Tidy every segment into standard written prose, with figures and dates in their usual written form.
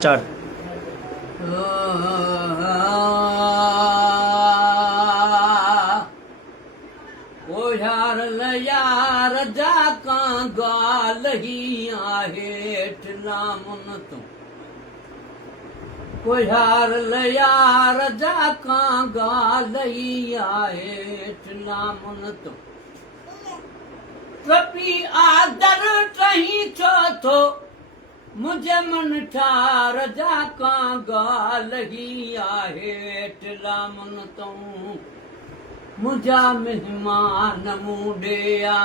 स्टार्ट। ओ यार ल यार जाकां गाल ही हेठ नामुन तूं ओ यार ल यार जाकां गाल ही हेठ नामुन तूं ट्रपी आदर टही चौथो मुझे मन ठार जाकां गाल ही हेठ लामुन तूं मुझा मेहमान मूं ॾे आ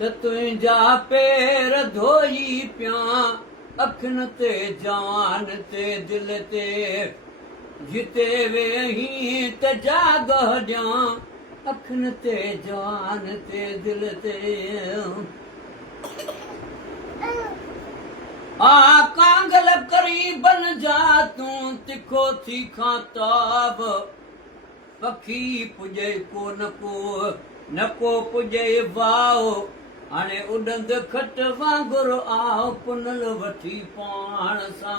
त तुंहिंजा पेर धोई पिया अखियुनि ते जान ते दिल ते जिते वेही त जाॻ ॾियां अखियुनि ते जान ते दिल ते आ कांगल करीबन जा तूं तिखो थी खां ताब पखी पुॼे को न को पुॼे वाओ हाणे उॾंद खट वांगुरु आओ पुनल वठी पाण सां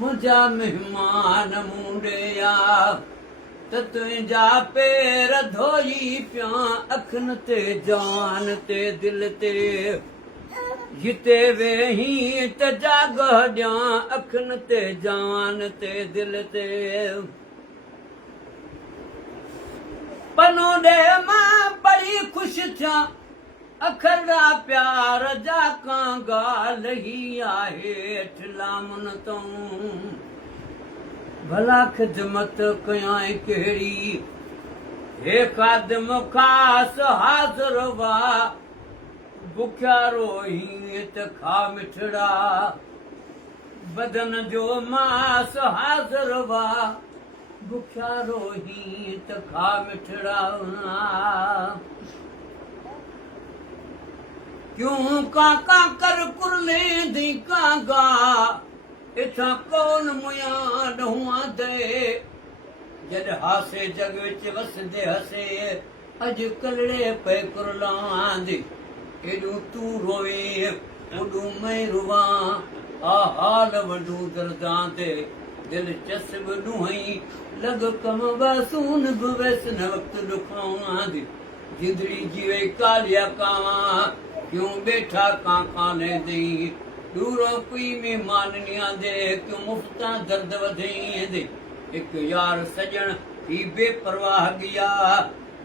मुंहिंजा महिमान मूं ॾे आ त तुंहिंजा पेर धोई पिया अखियुनि ते जान ते दिल ते जिते वेही त जाॻ ॾियां अखियुनि ते जान ते दिल ते पनो ॾे मां बड़ी ख़ुशि थियां अखरा प्यार जाकां ॻाल्हि ही हेठ लामुन तूं भला ख़िदमत कयां कहिड़ी हे ख़ादिम ख़ासि हाज़िर वाह बुखियारो ही त खा मिठड़ा बदन जो मास हाज़िर वाह बुखियारो ही त खा मिठड़ा क्यों काका कर कुरलेंदी कांगा इथां कौन मुया ॾहुआ दे जॾ हासे जग विच वसदे हसे अॼु कलड़े पे कुरलांदी एॾो तूं रोवे ओॾो मैं रुवां आ हाल वॾो दर्दां ते दिल चस बि ॾुहई लॻ कम बसून बि वैस न वक़्तु ॾुखां जिंदड़ी जीवे कालिया कावां क्यों बेठा कां लेंदी दूरो पी में माननिया दे क्यों मुफ्तां दर्द वधई दे हिकु यार सजण ही बेपरवाह गिया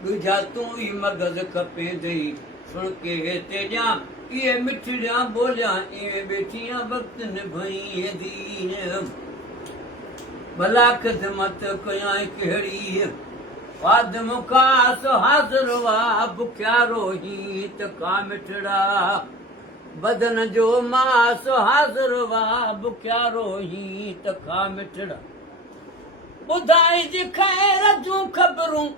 ॾुझा तूं ई मगज़ खपे दई सुन के तेजा ये मिठड़िया बोलिया ये बेटियां वक्त निभाई दी भला ख़िदमत कयां कहिड़ी खादिम ख़ासि हाज़िर वाह बुखियारो ही त खा मिठड़ा बदन जो मास हाज़िर वाह बुखियारो ही त खा मिठड़ा ॿुधाई जी ख़ैर जूं ख़बरूं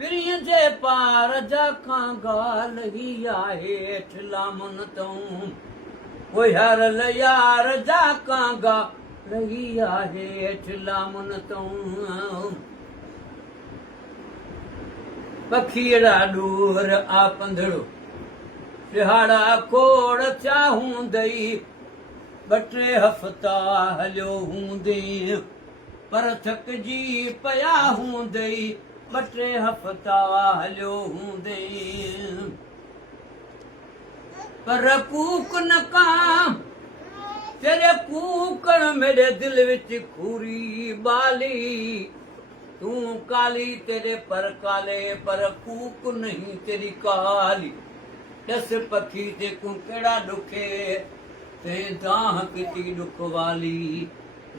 पिरीअ जे पार जाकां ॻाल्हि ही हेठ लामुन तूं ओ यार ल यार जाकां ॻाल्हि ही हेठ लामुन तूं पखीअड़ा ॾूर आ पंधड़ो सिहाड़ा खोड़ थिया हूंदई ॿ टे हफ़्ता हलियो हूंदई पर थकिजी पिया हूंदई ॿ टे हफ़्ता हलियो हूंदे पर कूक न कां तेरे कूकण मेरे दिल विच खूरी बाली तूं काली तेरे पर काले पर कूक नहीं तेरी काली दस पखी ते को केड़ा दुखे ते दाह किती दुख वाली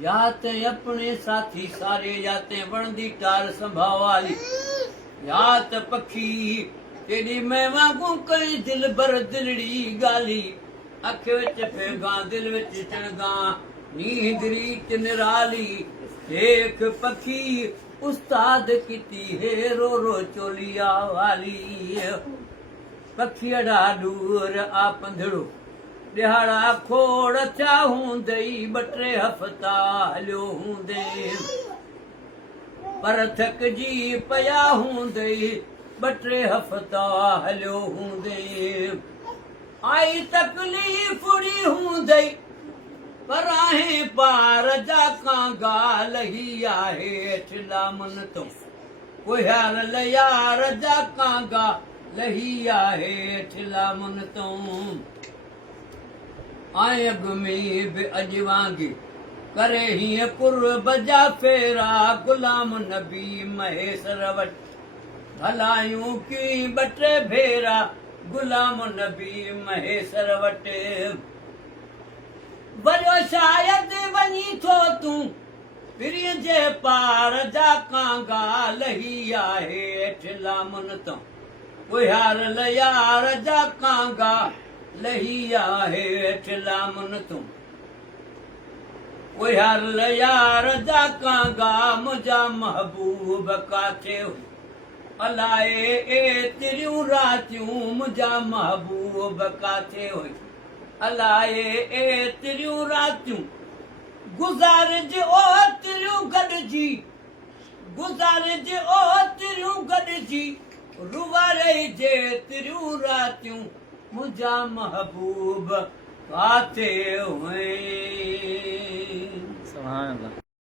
या ते अपने साथी सारे या ते वणदी टार संभावाली या त पखी तेरी मैं वांगू कई दिल भर दिलड़ी गाली अख विच फेगा दिल विच चणगा नींदरी च निराली देख पखी उस्ताद किती है रो रो चोलिया वाली पखी अड़ा दूर आ पंधड़ो ॾिहाड़ा खोड़ थिया हूंदई ॿ टे हफ़्ता हलियो हूंदे पर थकिजी पिया हूंदई ॿ टे हफ़्ता हलियो हूंदे आई तकलीफ़ हूंदई पराहे पार जा का गाल ही आहे ठिला मन तो कोह्यार लयार जा का गाल ही आहे ठिला मन तो आए अग में बि अॼु वांगे करे हीअं कुर्ब जा फेरा गुलाम नबी महेश्वर वटि भलायूं की ॿ टे भेरा गुलाम नबी महेश्वर वटि वॾो शायद वञी थो तूं पिरीअ जे पार जा कांगा लही आहे ठिला मन तो कोह्यार लयार जा कांगा लही आहे ठिला मन तो कोह्यार लयार जा कांगा मुंहिंजा महबूब काथे अलाए एतिरियूं रातियूं मुंहिंजा महबूब काथे हुई अलाए एतिरियूं रातियूं गुज़ारिज ओतिरियूं गॾिजी गुज़ारिज ओतिरियूं गॾिजी रुवारे जेतिरियूं रातियूं मुंहिंजा महबूब काथे हुई। सुभान अल्लाह।